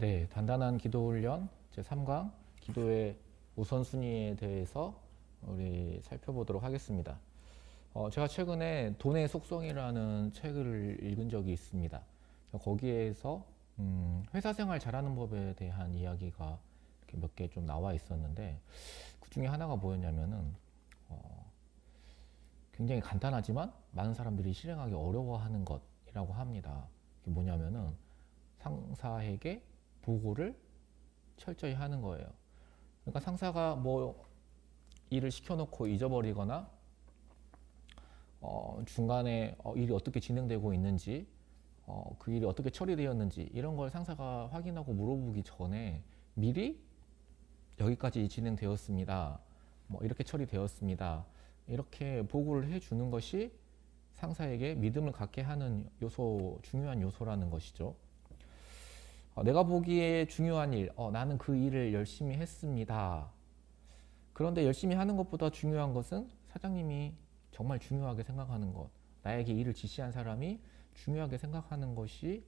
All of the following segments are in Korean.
네, 단단한 기도 훈련 제3강 기도의 우선순위에 대해서 우리 살펴보도록 하겠습니다. 제가 최근에 돈의 속성이라는 책을 읽은 적이 있습니다. 거기에서 회사 생활 잘하는 법에 대한 이야기가 이렇게 몇 개 좀 나와 있었는데 그 중에 하나가 뭐였냐면은 굉장히 간단하지만 많은 사람들이 실행하기 어려워하는 것이라고 합니다. 그게 뭐냐면은 상사에게 보고를 철저히 하는 거예요. 그러니까 상사가 뭐 일을 시켜놓고 잊어버리거나 중간에 일이 어떻게 진행되고 있는지 그 일이 어떻게 처리되었는지 이런 걸 상사가 확인하고 물어보기 전에 미리 여기까지 진행되었습니다. 뭐 이렇게 처리되었습니다. 이렇게 보고를 해주는 것이 상사에게 믿음을 갖게 하는 중요한 요소라는 것이죠. 내가 보기에 중요한 일, 나는 그 일을 열심히 했습니다. 그런데 열심히 하는 것보다 중요한 것은 사장님이 정말 중요하게 생각하는 것, 나에게 일을 지시한 사람이 중요하게 생각하는 것에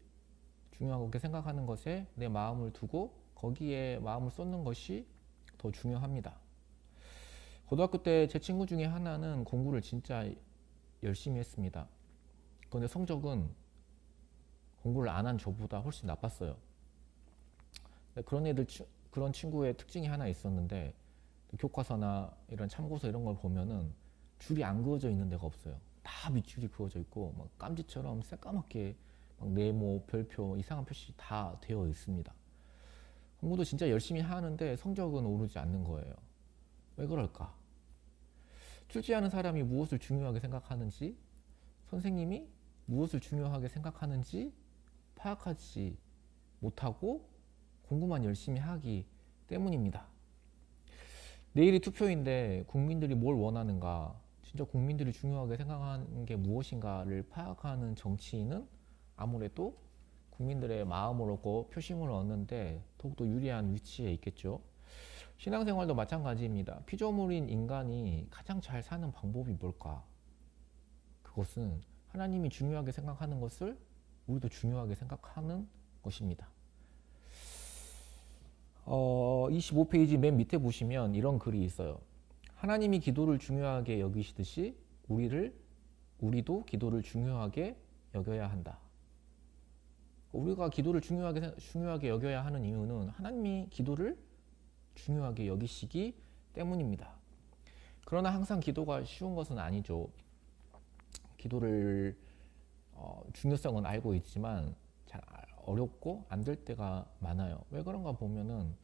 내 마음을 두고 거기에 마음을 쏟는 것이 더 중요합니다. 고등학교 때 제 친구 중에 하나는 공부를 진짜 열심히 했습니다. 그런데 성적은 공부를 안 한 저보다 훨씬 나빴어요. 그런 친구의 특징이 하나 있었는데 교과서나 이런 참고서 이런 걸 보면은 줄이 안 그어져 있는 데가 없어요. 다 밑줄이 그어져 있고 막 깜지처럼 새까맣게 막 네모, 별표, 이상한 표시 다 되어 있습니다. 공부도 진짜 열심히 하는데 성적은 오르지 않는 거예요. 왜 그럴까? 출제하는 사람이 무엇을 중요하게 생각하는지, 선생님이 무엇을 중요하게 생각하는지 파악하지 못하고 공부만 열심히 하기 때문입니다. 내일이 투표인데 국민들이 뭘 원하는가, 진짜 국민들이 중요하게 생각하는 게 무엇인가를 파악하는 정치인은 아무래도 국민들의 마음을 얻고 표심을 얻는데 더욱더 유리한 위치에 있겠죠. 신앙생활도 마찬가지입니다. 피조물인 인간이 가장 잘 사는 방법이 뭘까? 그것은 하나님이 중요하게 생각하는 것을 우리도 중요하게 생각하는 것입니다. 25페이지 맨 밑에 보시면 이런 글이 있어요. 하나님이 기도를 중요하게 여기시듯이 우리도 기도를 중요하게 여겨야 한다. 우리가 기도를 중요하게 여겨야 하는 이유는 하나님이 기도를 중요하게 여기시기 때문입니다. 그러나 항상 기도가 쉬운 것은 아니죠. 기도를 중요성은 알고 있지만 잘 어렵고 안 될 때가 많아요. 왜 그런가 보면은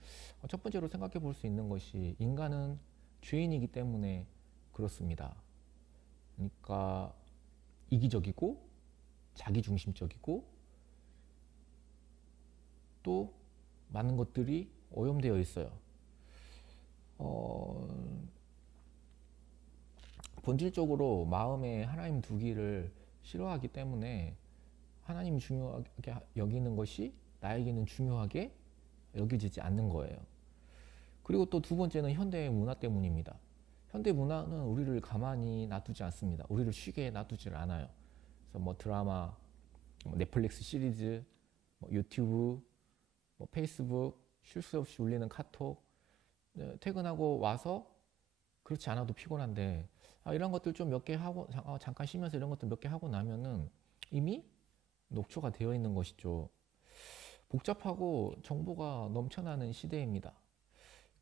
첫 번째로 생각해 볼 수 있는 것이 인간은 죄인이기 때문에 그렇습니다. 그러니까 이기적이고 자기중심적이고 또 많은 것들이 오염되어 있어요. 본질적으로 마음에 하나님 두기를 싫어하기 때문에 하나님이 중요하게 여기는 것이 나에게는 중요하게 여겨지지 않는 거예요. 그리고 또 두 번째는 현대의 문화 때문입니다. 현대 문화는 우리를 가만히 놔두지 않습니다. 우리를 쉬게 놔두질 않아요. 그래서 뭐 드라마, 넷플릭스 시리즈, 뭐 유튜브, 뭐 페이스북, 쉴 새 없이 울리는 카톡, 퇴근하고 와서 그렇지 않아도 피곤한데 이런 것들 좀 몇 개 하고 잠깐 쉬면서 이런 것들 몇 개 하고 나면은 이미 녹초가 되어 있는 것이죠. 복잡하고 정보가 넘쳐나는 시대입니다.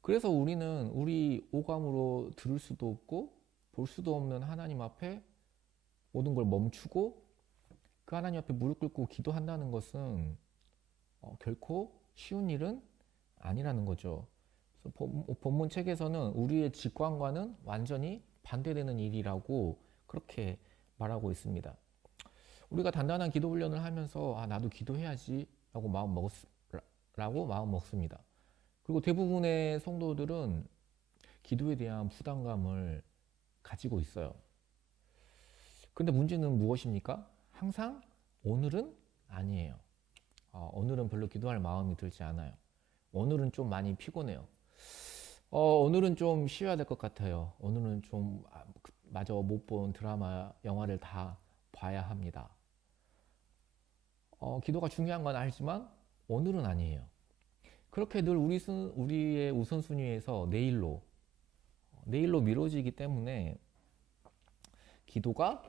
그래서 우리는 우리 오감으로 들을 수도 없고 볼 수도 없는 하나님 앞에 모든 걸 멈추고 그 하나님 앞에 무릎 꿇고 기도한다는 것은 결코 쉬운 일은 아니라는 거죠. 그래서 본문 책에서는 우리의 직관과는 완전히 반대되는 일이라고 그렇게 말하고 있습니다. 우리가 단단한 기도 훈련을 하면서 나도 기도해야지 라고 마음 먹습니다. 그리고 대부분의 성도들은 기도에 대한 부담감을 가지고 있어요. 근데 문제는 무엇입니까? 항상 오늘은 아니에요. 오늘은 별로 기도할 마음이 들지 않아요. 오늘은 좀 많이 피곤해요. 오늘은 좀 쉬어야 될 것 같아요. 오늘은 좀 마저 못 본 드라마, 영화를 다 봐야 합니다. 기도가 중요한 건 알지만 오늘은 아니에요. 그렇게 늘 우리의 우선순위에서 내일로 미뤄지기 때문에 기도가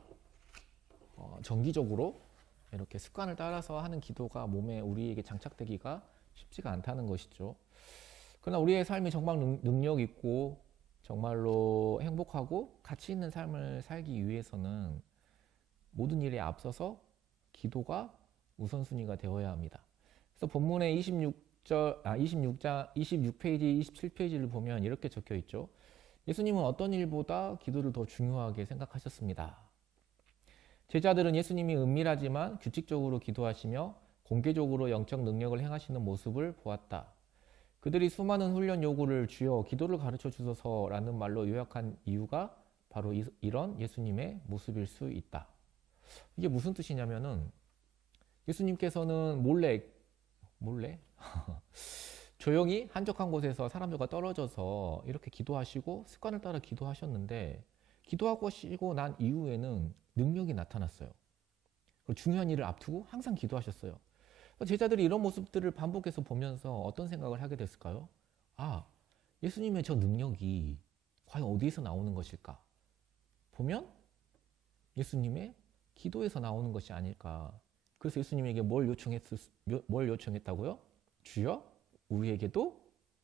정기적으로 이렇게 습관을 따라서 하는 기도가 몸에 우리에게 장착되기가 쉽지가 않다는 것이죠. 그러나 우리의 삶이 정말 능력 있고 정말로 행복하고 가치 있는 삶을 살기 위해서는 모든 일에 앞서서 기도가 우선순위가 되어야 합니다. 그래서 본문의 26페이지, 27페이지를 보면 이렇게 적혀 있죠. 예수님은 어떤 일보다 기도를 더 중요하게 생각하셨습니다. 제자들은 예수님이 은밀하지만 규칙적으로 기도하시며 공개적으로 영적 능력을 행하시는 모습을 보았다. 그들이 수많은 훈련 요구를 주여 기도를 가르쳐 주소서라는 말로 요약한 이유가 바로 이런 예수님의 모습일 수 있다. 이게 무슨 뜻이냐면은 예수님께서는 몰래 조용히 한적한 곳에서 사람들과 떨어져서 이렇게 기도하시고 습관을 따라 기도하셨는데 기도하시고 난 이후에는 능력이 나타났어요. 그리고 중요한 일을 앞두고 항상 기도하셨어요. 제자들이 이런 모습들을 반복해서 보면서 어떤 생각을 하게 됐을까요? 아, 예수님의 저 능력이 과연 어디에서 나오는 것일까? 보면 예수님의 기도에서 나오는 것이 아닐까. 그래서 예수님에게 뭘 요청했다고요? 주여, 우리에게도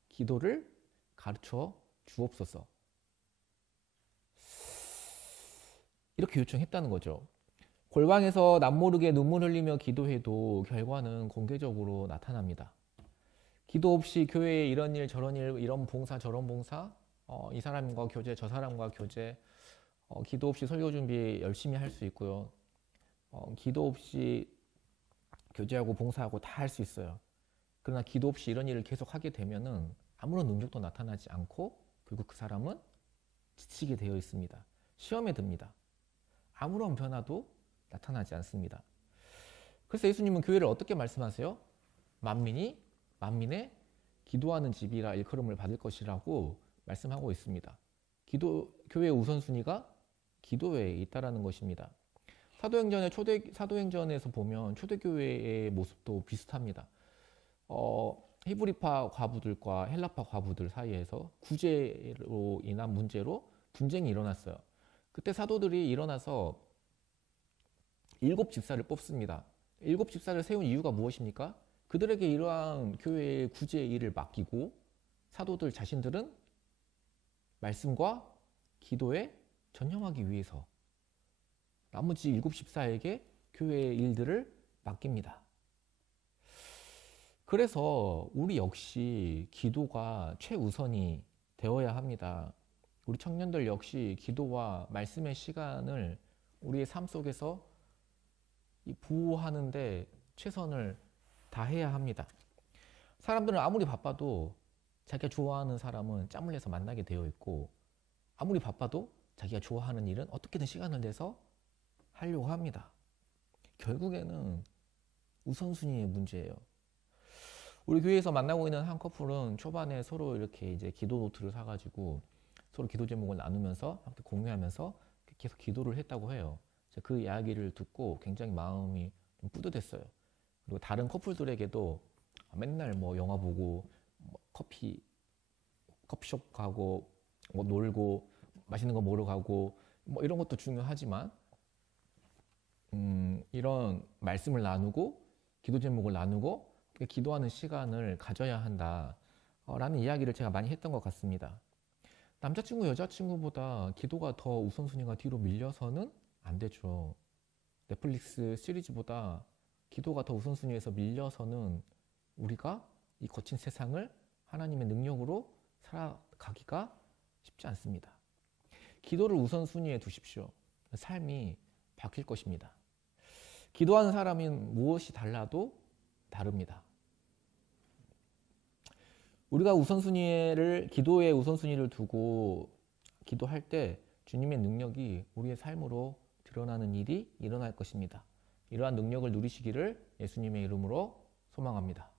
기도를 가르쳐 주옵소서. 이렇게 요청했다는 거죠. 골방에서 남모르게 눈물 흘리며 기도해도 결과는 공개적으로 나타납니다. 기도 없이 교회에 이런 일 저런 일, 이런 봉사 저런 봉사, 이 사람과 교제 저 사람과 교제, 기도 없이 설교 준비 열심히 할 수 있고요. 기도 없이 교제하고 봉사하고 다 할 수 있어요. 그러나 기도 없이 이런 일을 계속 하게 되면은 아무런 능력도 나타나지 않고 결국 그 사람은 지치게 되어 있습니다. 시험에 듭니다. 아무런 변화도 나타나지 않습니다. 그래서 예수님은 교회를 어떻게 말씀하세요? 만민의 기도하는 집이라 일컬음을 받을 것이라고 말씀하고 있습니다. 교회의 우선순위가 기도에 있다라는 것입니다. 사도행전에서 보면 초대교회의 모습도 비슷합니다. 히브리파 과부들과 헬라파 과부들 사이에서 구제로 인한 문제로 분쟁이 일어났어요. 그때 사도들이 일어나서 7집사를 뽑습니다. 7집사를 세운 이유가 무엇입니까? 그들에게 이러한 교회의 구제의 일을 맡기고 사도들 자신들은 말씀과 기도에 전념하기 위해서 나머지 7집사에게 교회의 일들을 맡깁니다. 그래서 우리 역시 기도가 최우선이 되어야 합니다. 우리 청년들 역시 기도와 말씀의 시간을 우리의 삶 속에서 보호하는데 최선을 다해야 합니다. 사람들은 아무리 바빠도 자기가 좋아하는 사람은 짬을 내서 만나게 되어 있고 아무리 바빠도 자기가 좋아하는 일은 어떻게든 시간을 내서 하려고 합니다. 결국에는 우선순위의 문제예요. 우리 교회에서 만나고 있는 한 커플은 초반에 서로 이렇게 이제 기도 노트를 사가지고 서로 기도 제목을 나누면서 함께 공유하면서 계속 기도를 했다고 해요. 그 이야기를 듣고 굉장히 마음이 좀 뿌듯했어요. 그리고 다른 커플들에게도 맨날 뭐 영화 보고 뭐 커피숍 가고 뭐 놀고 맛있는 거 먹으러 가고 뭐 이런 것도 중요하지만 이런 말씀을 나누고 기도 제목을 나누고 기도하는 시간을 가져야 한다 라는 이야기를 제가 많이 했던 것 같습니다. 남자친구 여자친구보다 기도가 더 우선순위가 뒤로 밀려서는 안 되죠. 넷플릭스 시리즈보다 기도가 더 우선순위에서 밀려서는 우리가 이 거친 세상을 하나님의 능력으로 살아가기가 쉽지 않습니다. 기도를 우선순위에 두십시오. 삶이 바뀔 것입니다. 기도하는 사람은 무엇이 달라도 다릅니다. 우리가 기도의 우선순위를 두고 기도할 때 주님의 능력이 우리의 삶으로 드러나는 일이 일어날 것입니다. 이러한 능력을 누리시기를 예수님의 이름으로 소망합니다.